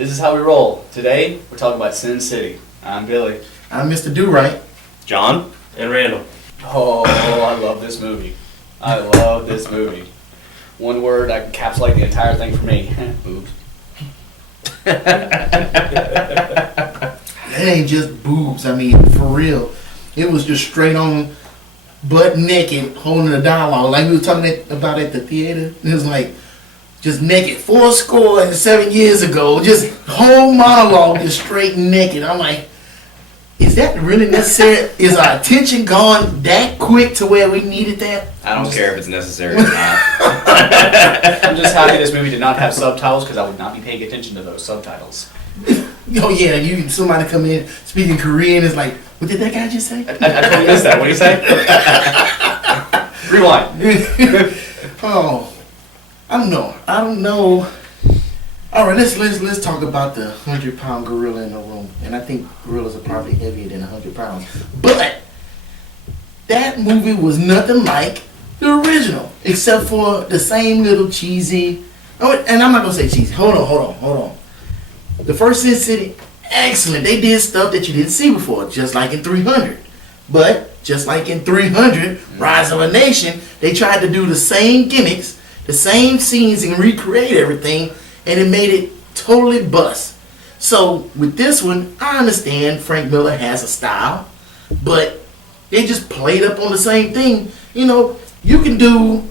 This is how we roll. Today, we're talking about Sin City. I'm Billy. I'm Mr. Do-Right. John. And Randall. Oh, I love this movie. I love this movie. One word, I can encapsulate the entire thing for me. Boobs. It ain't just boobs. I mean, for real. It was just straight on butt naked holding a dialogue. Like we were talking about at the theater. It was like just naked. 7 years ago. Just whole monologue just straight naked. I'm like, is that really necessary? Is our attention gone that quick to where we needed that? I don't care if it's necessary or not. I'm just happy this movie did not have subtitles because I would not be paying attention to those subtitles. Oh yeah, somebody come in speaking Korean is like, what did that guy just say? I totally missed that. What did you say? Rewind. Oh, I don't know. All right, let's talk about the 100-pound gorilla in the room. And I think gorillas are probably heavier than 100 pounds. But that movie was nothing like the original, except for the same little cheesy. Oh, and I'm not gonna say cheesy. Hold on. The first Sin City, excellent. They did stuff that you didn't see before, just like in 300. But just like in 300, Rise of a Nation, they tried to do the same gimmicks, the same scenes, and recreate everything. And it made it totally bust. So with this one, I understand Frank Miller has a style, but they just played up on the same thing. You know, you can do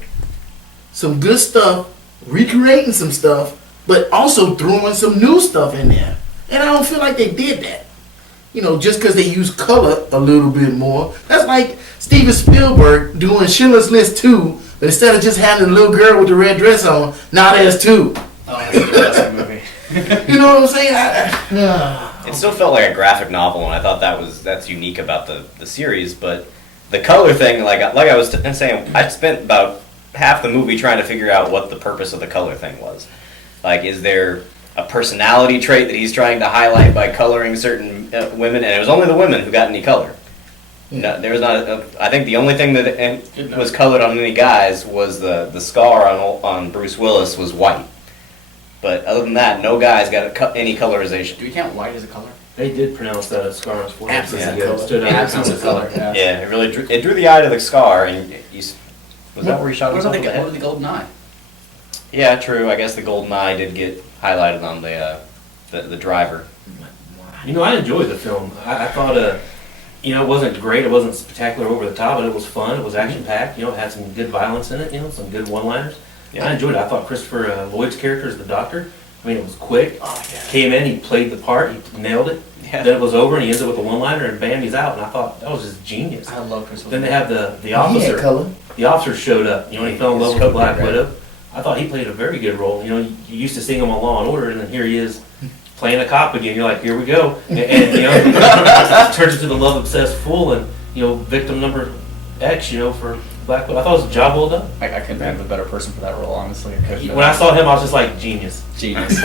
some good stuff, recreating some stuff, but also throwing some new stuff in there. And I don't feel like they did that. You know, just because they use color a little bit more. That's like Steven Spielberg doing Schindler's List 2, but instead of just having a little girl with the red dress on, now there's two. Oh, that's a fantastic movie. You know what I'm saying? It still felt like a graphic novel, and I thought that's unique about the series. But the color thing, like I was saying, I spent about half the movie trying to figure out what the purpose of the color thing was. Like, is there a personality trait that he's trying to highlight by coloring certain women? And it was only the women who got any color. No, there was not. I think the only thing that was colored on any guys was the scar on Bruce Willis was white. But other than that, no guy's got any colorization. Do we count white as a color? They did pronounce that as scar on his forehead. Absence Yeah, of color. stood out. Absence of color. Yeah, it really drew the eye to the scar, and was that where he shot What himself about in the head? the golden eye? Yeah, true. I guess the golden eye did get highlighted on the driver. You know, I enjoyed the film. I thought, it wasn't great. It wasn't spectacular over the top, but it was fun. It was action-packed. You know, it had some good violence in it, some good one-liners. Yeah. I enjoyed it. I thought Christopher Lloyd's character as the doctor, it was quick. Oh, yeah. Came in, he played the part, he nailed it. Yeah. Then it was over, and he ends up with a one-liner, and bam, he's out. And I thought, that was just genius. I love Christopher. Then they have the He officer. had color. The officer showed up, and he fell in love with the Scope Black right. Widow. I thought he played a very good role. You used to seeing him on Law and Order, and then here he is playing a cop again. You're like, here we go. And turns into the love-obsessed fool, and, victim number X, for Black Widow. I thought it was a job well done. I couldn't think of a better person for that role, honestly. When I saw him, I was just like, genius. Genius.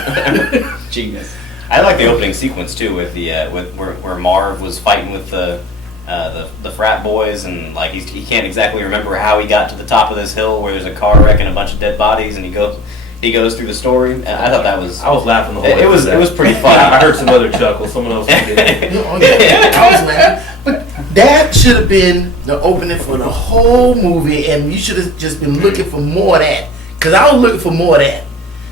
Genius. I like the opening sequence too, with the where Marv was fighting with the frat boys, and like he can't exactly remember how he got to the top of this hill where there's a car wreck and a bunch of dead bodies, and he goes through the story. I thought that was. I was laughing the whole way. It was pretty funny. I heard some other chuckles. Someone else did it. Oh, yeah. I was laughing. But that should have been the opening for the whole movie, and you should have just been looking for more of that. Because I was looking for more of that.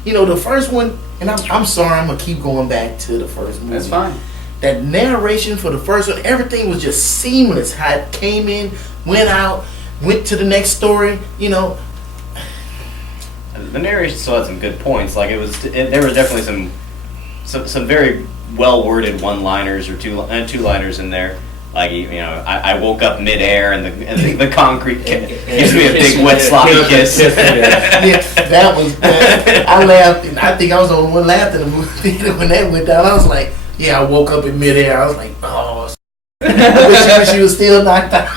The first one, and I'm sorry, I'm going to keep going back to the first movie. That's fine. That narration for the first one, everything was just seamless. How it came in, went out, went to the next story, The narration still had some good points. Like there was definitely some very well worded one-liners or two-liners in there. Like I woke up midair and the concrete gives me a big wet sloppy kiss. Yeah, that was bad. I laughed, and I think I was the only one laughing in the movie theater when that went down. I was like, yeah, I woke up in midair. I was like, oh, I wish she was still knocked out.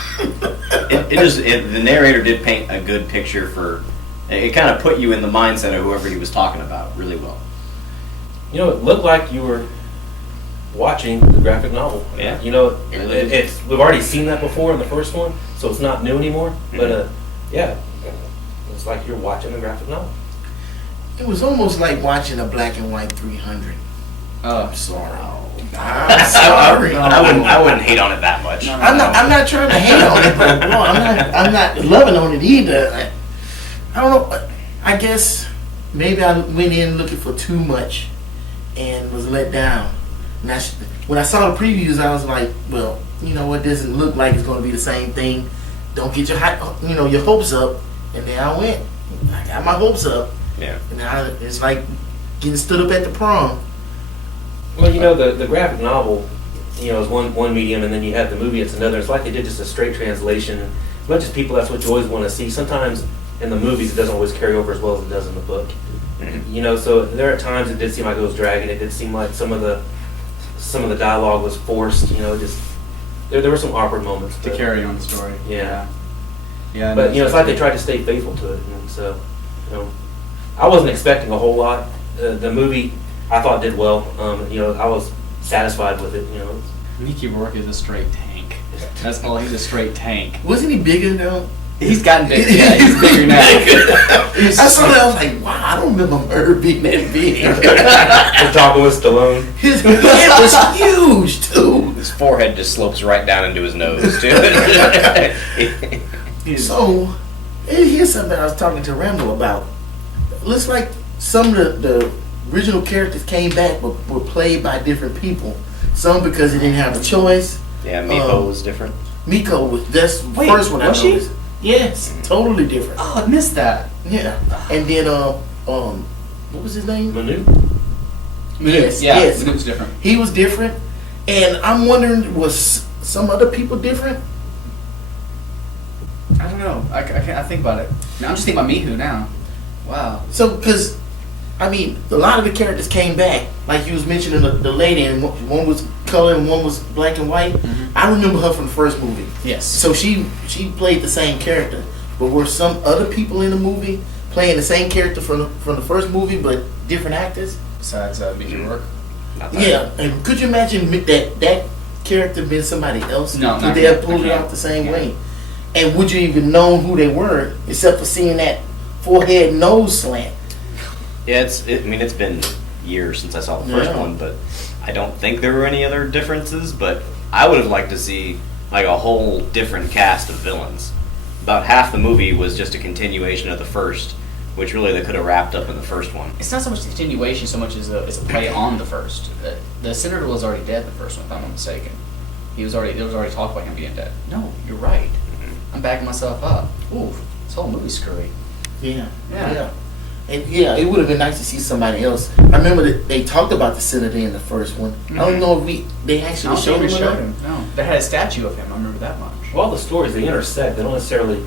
The narrator did paint a good picture for. It kind of put you in the mindset of whoever he was talking about really well. It looked like you were watching the graphic novel. Yeah. We've already seen that before in the first one, so it's not new anymore. Mm-hmm. But yeah, it's like you're watching the graphic novel. It was almost like watching a black and white 300. I'm sorry. I wouldn't hate on it that much. I'm not trying to hate on it, but no, I'm not loving on it either. I don't know. I guess maybe I went in looking for too much and was let down. And when I saw the previews, I was like, well, you know, it doesn't look like it's going to be the same thing. Don't get your your hopes up. And then I went. I got my hopes up. Yeah. And now it's like getting stood up at the prom. Well, you know, the graphic novel, you know, is one medium, and then you have the movie, it's another. It's like they did just a straight translation. As much as people, that's what you always want to see. Sometimes in the movies, it doesn't always carry over as well as it does in the book. Mm-hmm. You know, so there are times it did seem like it was dragging. It did seem like some of the dialogue was forced. You know, just there were some awkward moments To carry on the story. Yeah. Yeah. But you know, it's like they tried to stay faithful to it, and so you know, I wasn't expecting a whole lot. The movie I thought did well. You know, I was satisfied with it. You know, Mickey Rourke is a straight tank. That's all. He's a straight tank. Wasn't he bigger though? He's gotten bigger. Yeah, he's bigger now. I saw that. I was like, wow, I don't remember Murder being that big. I'm talking with Stallone. His head was huge too. His forehead just slopes right down into his nose, too. So, here's something I was talking to Randall about. Looks like some of the original characters came back but were played by different people. Some because they didn't have a choice. Yeah, Miko was different. Miko was that's the Wait, first one I was she? noticed. Yes, totally different. Oh, I missed that. Yeah, and then what was his name? Manu. Yes, Yeah, yes. it was different. He was different, and I'm wondering, was some other people different? I don't know. I can't think about it. Now I'm just thinking about Mihu now. Wow. So, because, I mean, a lot of the characters came back. Like you was mentioning the lady, and one was color and one was black and white. Mm-hmm. I remember her from the first movie. Yes. So she played the same character. But were some other people in the movie playing the same character from the first movie, but different actors? Besides Mickey Rourke. Not that. Yeah. And could you imagine that character being somebody else? No, Could not they really. have pulled I it can't. off the same Yeah. way? And would you even know who they were, except for seeing that forehead nose slant? Yeah, it's been years since I saw the first Yeah. one, but I don't think there were any other differences, but I would have liked to see like a whole different cast of villains. About half the movie was just a continuation of the first, which really they could have wrapped up in the first one. It's not so much the continuation, so much as it's a play on the first. The senator was already dead in the first one, if I'm not mistaken. There was already talk about him being dead. No, you're right. I'm backing myself up. Ooh, this whole movie's screwy. Yeah. Yeah. And yeah, it would have been nice to see somebody else. I remember that they talked about the senator in the first one. I don't know if they I actually don't showed think we him. showed him. No, they had a statue of him. I remember that much. Well, the stories they intersect. They don't necessarily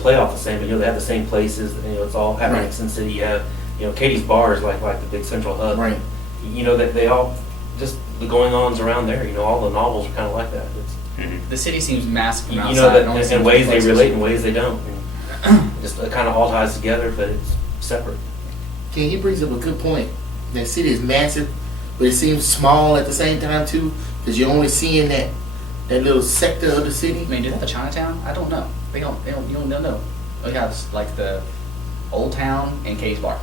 play off the same, but they have the same places. It's all happening in Right. Sin City. You have Katie's bar is like the big central hub. Right. That they all just the going ons around there. All the novels are kind of like that. It's, The city seems massive from you outside. know that It only in seems ways they places. relate, in ways they don't. Just it kind of all ties together, but it's separate. Ken, he brings up a good point. That city is massive, but it seems small at the same time too, because you're only seeing that little sector of the city. I mean, do they have a Chinatown? I don't know. You don't know. They have like the Old Town and Katie's Bar.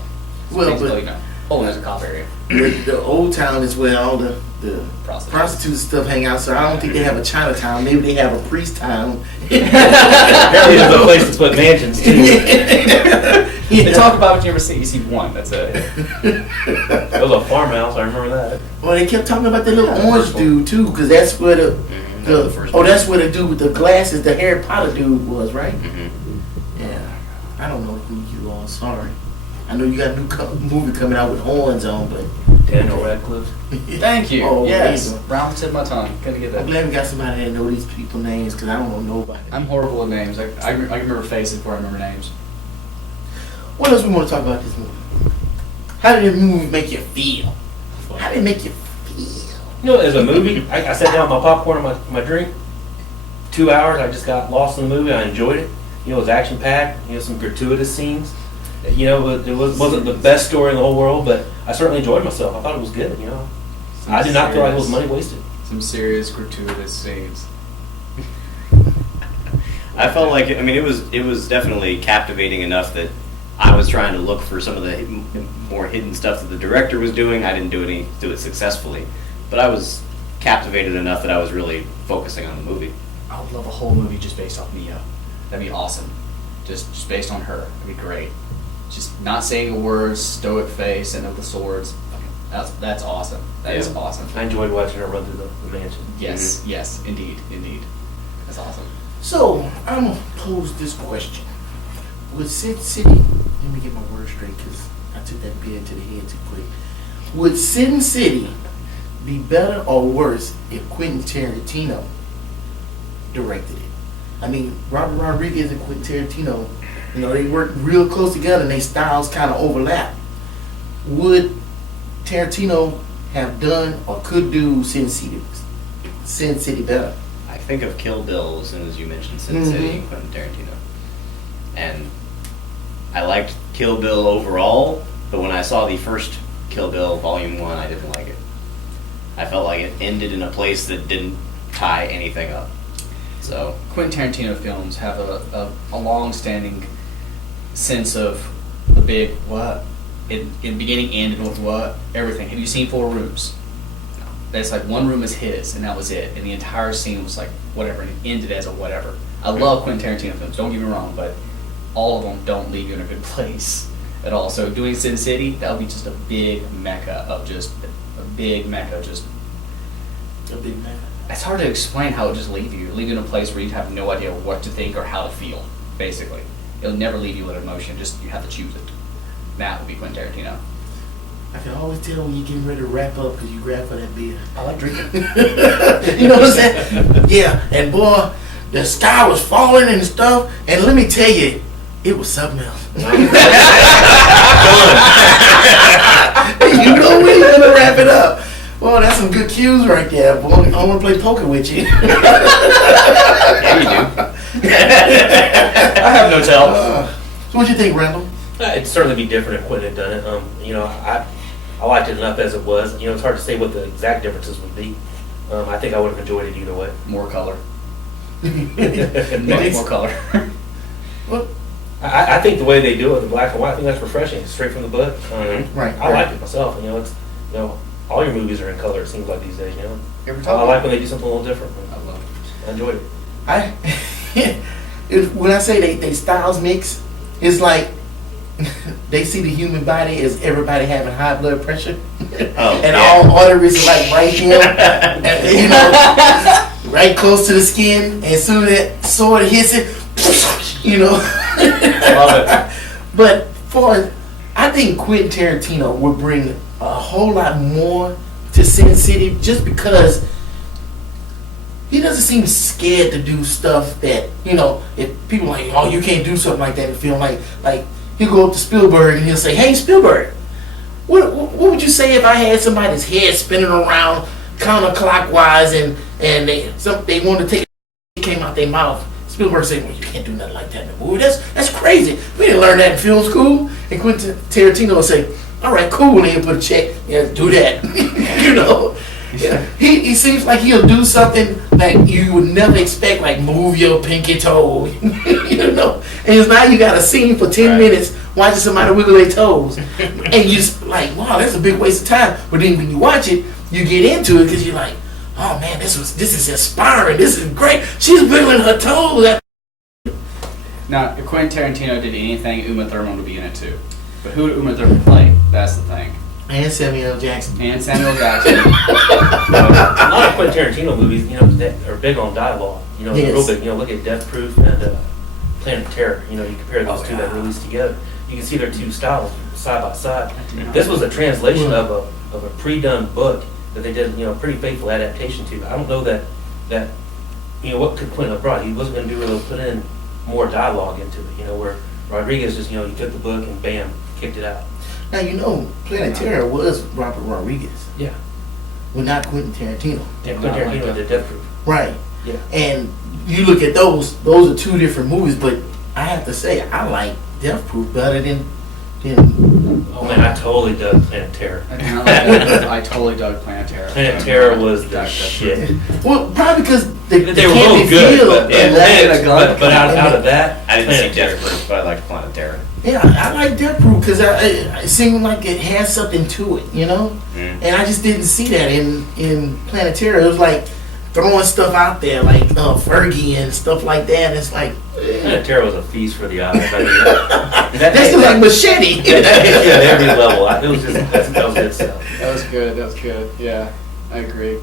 Well, Basically, but you know. Oh, there's a cop area. the old town is where all the prostitutes and stuff hang out. So I don't think they have a Chinatown. Maybe they have a priest town. There's a place to put mansions too. They talk about it, you see one. That's it. There was a farmhouse. I remember that. Well, they kept talking about the little Yeah, orange first one. dude too, because that's where the first oh, one. that's where the dude with the glasses, the Harry Potter dude was, right? Mhm. Yeah, I don't know who you are. Sorry, I know you got a new movie coming out with horns on, but Daniel Radcliffe. Thank you. Oh, yes. there you go. Round the tip of my tongue. Couldn't get I'm that. glad we got somebody that know these people names, because I don't know nobody. I'm horrible with names. I remember faces before I remember names. What else we want to talk about this movie? How did this movie make you feel? How did it make you feel? As a movie, I sat down with my popcorn and my drink. 2 hours, I just got lost in the movie. I enjoyed it. It was action packed. Some gratuitous scenes. It wasn't the best story in the whole world, but I certainly enjoyed myself. I thought it was good. I did not feel like it was money wasted. Some serious gratuitous scenes. I felt like it was definitely captivating enough that I was trying to look for some of the more hidden stuff that the director was doing. I didn't do it successfully, but I was captivated enough that I was really focusing on the movie. I would love a whole movie just based off Mia. That'd be awesome. Just based on her. That'd be great. Just not saying a word, stoic face, and of the swords. That's awesome. That is awesome. I enjoyed watching her run through the mansion. Yes, yes, indeed. That's awesome. So, I'm going to pose this question. Would Sin City, let me get my words straight because I took that bit into the head too quick. Would Sin City be better or worse if Quentin Tarantino directed it? I mean, Robert Rodriguez and Quentin Tarantino, they work real close together and their styles kind of overlap. Would Tarantino have done or could do Sin City better? I think of Kill Bill as soon as you mentioned Sin City and Quentin Tarantino. And I liked Kill Bill overall, but when I saw the first Kill Bill Volume 1, I didn't like it. I felt like it ended in a place that didn't tie anything up. So Quentin Tarantino films have a long-standing sense of the big what. In beginning ended with what? Everything. Have you seen 4 Rooms? No. That's like one room is his, and that was it. And the entire scene was like whatever, and it ended as a whatever. I love Quentin Tarantino films, don't get me wrong, but all of them don't leave you in a good place at all. So doing Sin City, that would be just a big mecca of just a big mecca. It's hard to explain how it just leave you in a place where you have no idea what to think or how to feel, basically. It'll never leave you with emotion, just you have to choose it. That would be Quentin Tarantino. I can always tell when you're getting ready to wrap up because you grab for that beer. I like drinking. You know what I'm saying? Yeah, and boy, the sky was falling and stuff, and let me tell you, it was something else. You know we're gonna wrap it up. Well, that's some good cues right there, boy. I want to play poker with you. yeah, you do. I have no tell. So what you think, Randall? It'd certainly be different if Quentin had done it. I liked it enough as it was. It's hard to say what the exact differences would be. I think I would have enjoyed it either way. More color. Much more color. Well, I think the way they do it, the black and white, I think that's refreshing. It's straight from the book. Right. I like it myself. It's all your movies are in color. It seems like these days. Every I like when they do something a little different. I love it. I enjoyed it. When I say they styles mix, it's like they see the human body as everybody having high blood pressure, all arteries are like right here, and, right close to the skin. And soon that sword hits it, Love it. But I think Quentin Tarantino would bring a whole lot more to Sin City just because he doesn't seem scared to do stuff that, if people are like, oh, you can't do something like that in film, like he'll go up to Spielberg and he'll say, hey, Spielberg, what would you say if I had somebody's head spinning around counterclockwise and they want to take it came out their mouth? Spielberg said, well, you can't do nothing like that in the movie. That's crazy. We didn't learn that in film school. And Quentin Tarantino will say, all right, cool, and he'll put a check, do that. Yeah. He seems like he'll do something that you would never expect, like move your pinky toe, And it's now you got a scene for 10 minutes watching somebody wiggle their toes. And you just like, wow, that's a big waste of time. But then when you watch it, you get into it because you're like, oh man, this is inspiring. This is great. She's wiggling her toes. Now, if Quentin Tarantino did anything, Uma Thurman would be in it too. But who would Uma Thurman play? That's the thing. And Samuel L. Jackson. And Samuel Jackson. A lot of Quentin Tarantino movies, that are big on dialogue. They're real big. Look at Death Proof and Planet Terror. You compare those two that released together. You can see their two styles side by side. This was a translation of a pre-done book that they did, pretty faithful adaptation to. I don't know that what could Quentin have brought. He wasn't going to put in more dialogue into it. Where Rodriguez just, he took the book and bam, kicked it out. Now, Planet Terror was Robert Rodriguez. Yeah. Well, not Quentin Tarantino. Yeah, Quentin Tarantino did Death Proof. Right. Yeah. And you look at those are two different movies, but I have to say, I like Death Proof better than oh man, I totally dug Planet Terror. I totally dug Planet Terror. Planet Terror was the shit. Well, probably because they were both good, but out of that, I didn't see Death Proof, but I liked Planet Terror. Yeah, I like Death Proof because it seemed like it had something to it, you know? Mm. And I just didn't see that in Planetary. It was like throwing stuff out there, like Fergie and stuff like that. It's like... Planetary was a feast for the eyes. I mean, That's just like Machete. that hit you at every level. It was just, that was good stuff. That was good. That was good. Yeah, I agree.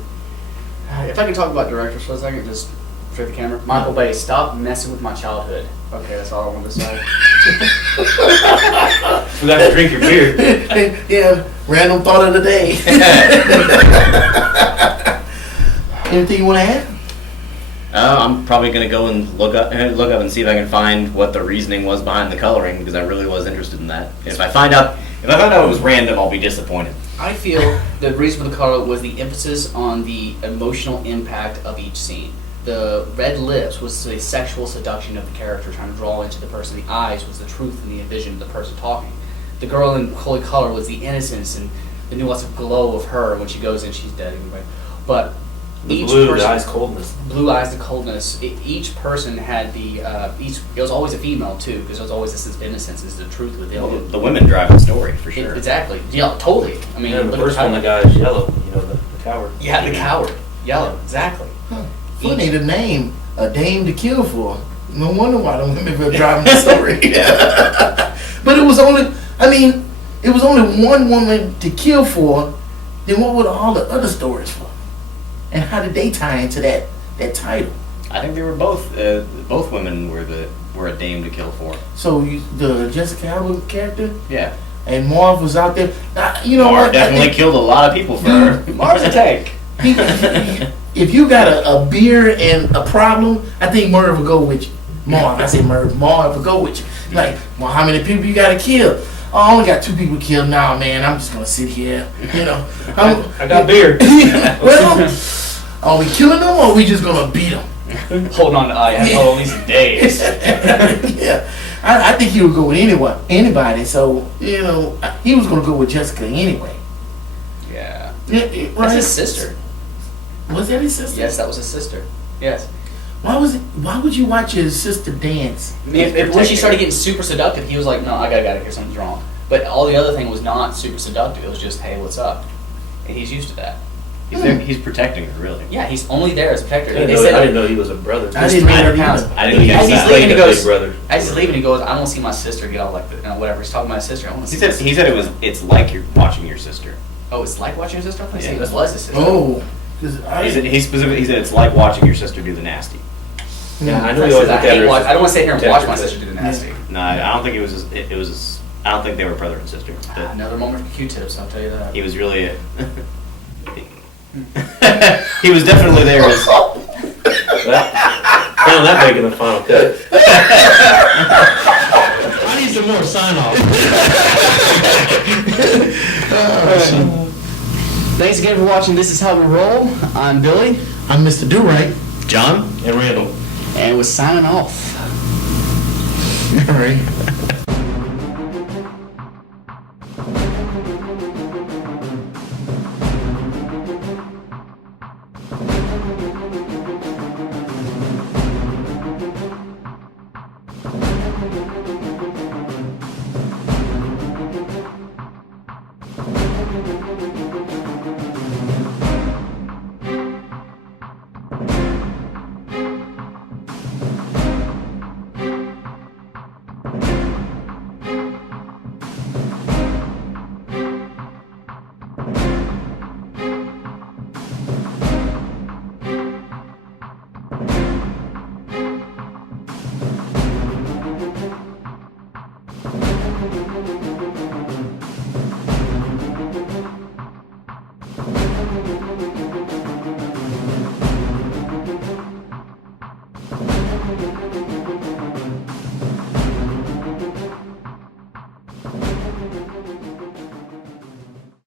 If I could talk about directors for a second, just straight the camera. Michael Bay, stop messing with my childhood. Okay, that's all I wanted to say. We got to drink your beer. Yeah, random thought of the day. Anything you want to add? I'm probably gonna go and look up and see if I can find what the reasoning was behind the coloring because I really was interested in that. If I find out it was random, I'll be disappointed. I feel the reason for the color was the emphasis on the emotional impact of each scene. The red lips was a sexual seduction of the character trying to draw into the person. The eyes was the truth and the vision of the person talking. The girl in holy color was the innocence and the nuance of glow of her. When she goes in, she's dead anyway. But The each blue, person, the eyes coldness. blue eyes, the coldness. Each person had the it was always a female too, because there was always a sense of innocence, is the truth with it. The women drive the story for sure. Exactly. Yeah, totally. I mean, And the look first at one, the guy is yellow. You know, the coward. Yeah, the coward. Yellow. Exactly. Funny the name, A Dame to Kill For. No wonder why the women were driving the story. But it was only one woman to kill for. Then what were all the other stories for? And how did they tie into that title? I think they were both women were a dame to kill for. So the Jessica Alba character Yeah. and Marv was out there. You know Marv what? definitely killed a lot of people for her. Marv's a tank. If you got a beer and a problem, I think Merv will go with you. Marv, I say Merv. Marv will go with you. Like, well, how many people you got to kill? Oh, I only got 2 people killed. Nah, man, I'm just gonna sit here. You know, I got beer. Well, are we killing them or are we just gonna beat them? Holding on to all these days. Yeah, I think he would go with anybody. So you know, he was gonna go with Jessica anyway. Yeah. Right? That's his sister. Was that his sister? Yes, that was his sister. Yes. Why would you watch his sister dance? When she started getting super seductive, he was like, no, I gotta get out of here, something's wrong. But all the other thing was not super seductive. It was just, hey, what's up? And he's used to that. He's there, he's protecting her, really. Yeah, he's only there as a protector. I didn't know he was a brother. I didn't know that either. I didn't As he's think leaving, he goes, brother. as he's leaving, he goes, I don't see my sister get all like, whatever. He's talking about his sister. I want to see my sister. he said it's like you're watching your sister. Oh, it's like watching your sister? I thought he said Yeah. it was his sister. Oh, He said it's like watching your sister do the nasty. Yeah, I I know he always looked at her. don't want to sit here and watch my protector, sister do the nasty. No, I don't think it was. I don't think they were brother and sister. Another moment for Q-tips, I'll tell you that. He was really. He was definitely there as. Found that making the final cut. I need some more sign off. Thanks again for watching This Is How We Roll. I'm Billy. I'm Mr. Do-Right. John? And Randall. And we're signing off. All right.